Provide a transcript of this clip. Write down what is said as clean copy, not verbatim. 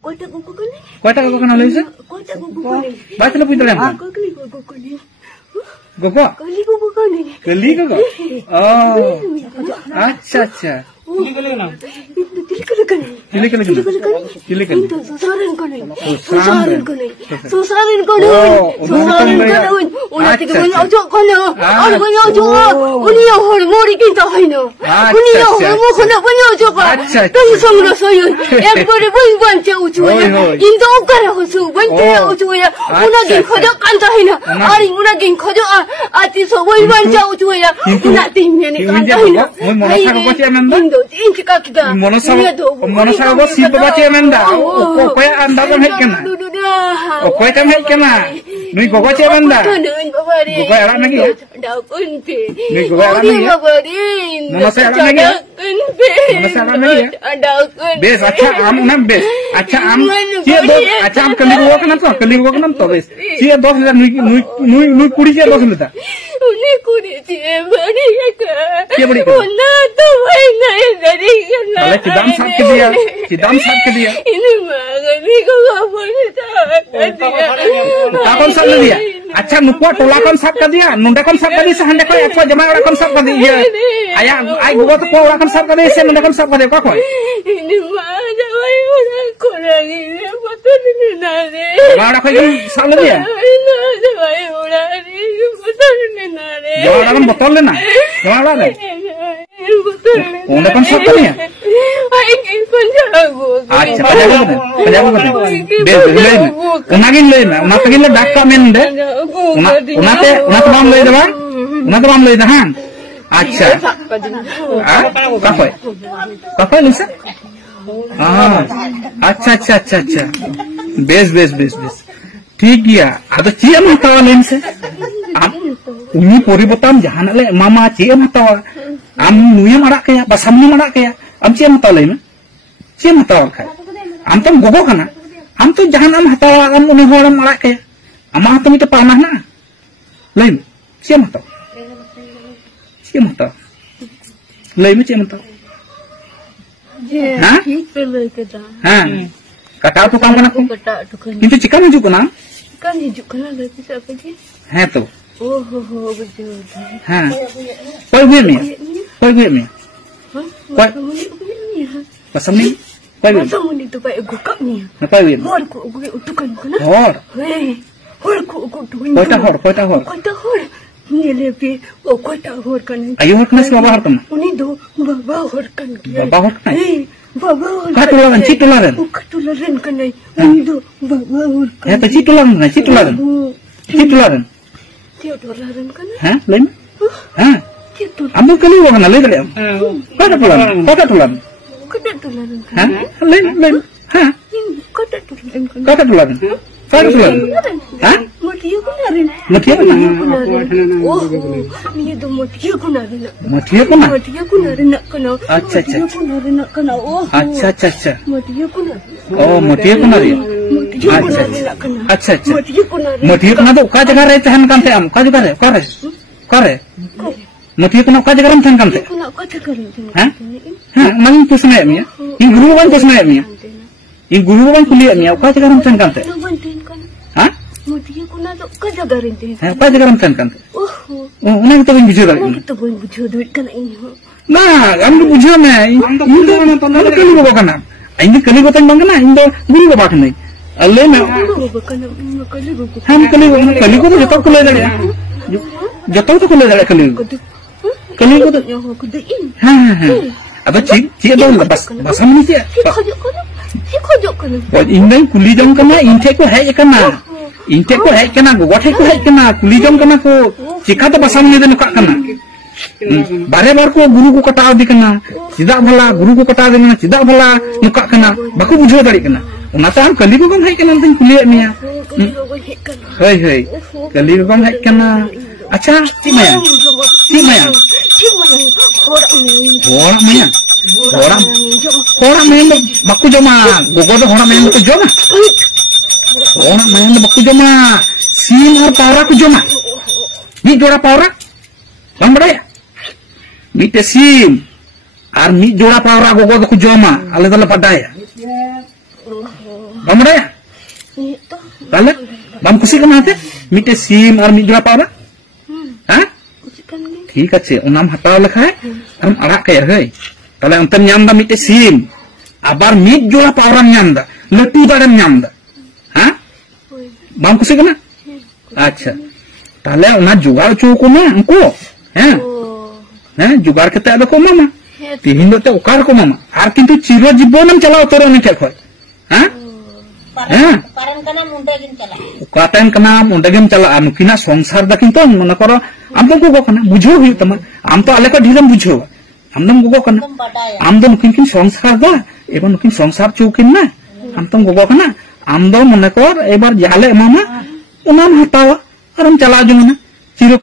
Koita gogo kana lagi sih? Baca lebih dalam. Gogo? Keli gogo? Oh, अच्छा अच्छा Monosa go si baca menda. Okoy anda kan hek kena. Okoy tam hek kena. Nui gogo baca menda. Gogo arak lagi ya. Nui gogo arak lagi ya. Monosa arak lagi ya. Monosa arak lagi ya. Bes acha am nam bes. Acha am cia dos. Acha am kali gogo kan to bes. Cia dos nui kuri cia dos lita. Uni kuri cia bari ka. Cia bari ka. Una to vai naik dari kana. Alah cidam sak ke dia. Ini mah kali gogo boleh Takon sak dia. Acha nukwa tolakan sak ke dia. Nunda kan sak ke dia sehanda kau apa jama kan sak ke dia. Ayah ay gogo tu kau kan sak ke dia se nunda kan sak ke dia kau. Ini mah jawai orang kurang ini betul ni nare. Mana kau yang sak dia? Ini jawai orang ini betul ni nare. Jawai kan betul ni na. Jawai lah ni. Nunda kan sak ke dia. Ingin penjago. Acha penjago kan. Bel lain. Unagin lain. Unatagin le dakka mende. Unate bam lain dah. Unate bam lain dah. Acha. Ah, kapai Lisa? Ah, acha. Bes. ठीक गया अदो ची M हतावा लेन से आम उनी परिवर्तन जहाना ले मामा ची एम हतावा आम नुये मड़ा कया बसामनी मड़ा कया आम ची एम हतावा लेन ची एम हतावा खाय आम तम गोगो खाना आम तो जहान आम हतावा आम उनी होरम मड़ा कया आमा तो मिटे पाना ना लेन ची एम हतावा लेन ची एम हतावा हाँ हाँ कटा तो काम करना किंतु चिका में जुकना kan hijuk kena lagi siapa je? है तो Oh betul. हाँ कोई भी नहीं pasam ni tu baik gukak ni apa ni hor ko gue utukan kena hor ko tu kota hor ni lepi kota hor kan ayo hor kena sebab hor teman uni do baba hor kan baba hor kan baba hor Katularan kan uni do baba hor kan ya citularan Teodoran kan ha lain ha ambil kali wong na lain kata tulan ha lain ha kata tulan ha Matiya kunarin oh ni do matiya kunarin nak kana acha oh acha matiya kunarin oh matiya kunarin acha matiya kunarin तो का जगह रहते हैं कांते हम का जगह करे मतिया कुना का जगह रहते हैं कांते हैं हैं मन पूछना है मिया ये गुरु बन पूछना है मिया ये गुरु बन कुलिया मिया का जगह रहते हैं कांते हां मतिया कुना तो का जगह रहते हैं का जगह रहते हैं कांते ओह उन्हें तो बन बुझो रही तो बन बुझो दो कना इन ना हम तो बुझो मैं इन तो कली को कना इन कली को तन बंगना इन तो गुरु को बात नहीं अल्ले में हम कली को तो जतो को ले दे जतो तो को ले दे कली को तो हां अब ची दो बस हम नहीं इन कुली जम कना इनटे को है कना गोठे को है कना कुली जम कना को चिका तो बस हम नहीं देन का कना बारे बार को गुरु को कटाव दी कना चिदा भला गुरु को कटाव देना चिदा भला नुका कना बाको बुझो दाड़ी कना उनाते हम कली को बम है कना तिन कुलिया मिया कली को बम है कना अच्छा ची माया होरा में बाको जमा गोगो दो होरा में को जमा होरा में बाको जमा सीम और पावरा को जमा मी जोड़ा पावरा बन बड़ा मीटे सीम और मी जोड़ा पावरा गोगो दो को जमा आले दला पडाया बाम बड़ाया ताले बाम खुशी करना है मिटे सीम और मिट जोड़ा पावरा हाँ ठीक है उनाम हटाव लखा है हम अड़ाक के है ताले अंतम न्याम दा मिटे सीम आबार मिट जोड़ा पावरा न्याम दा लट्टू दाड़म न्याम दा हाँ बाम खुशी करना अच्छा ताले उना जुगाड़ चौको में उनको हैं जुगाड़ के तय को मामा तीन दो ते उकार को मामा आर किंतु चिरो जीवन चला उतर उन्हें क्या खोल हैं उकातन कना मुंडगेम चला नुकिना संसार दा किंतु मन करो आम तो गो कना बुझो हुई तमा आम तो आले को ढीरम बुझो आम तो गो कना आम तो नुकिन किन संसार दा एबार नुकिन संसार चौकिन ना आम तो गो कना आम दो मन कर एबार जाले मामा उनाम हटावा और हम चला जुंगना चिरो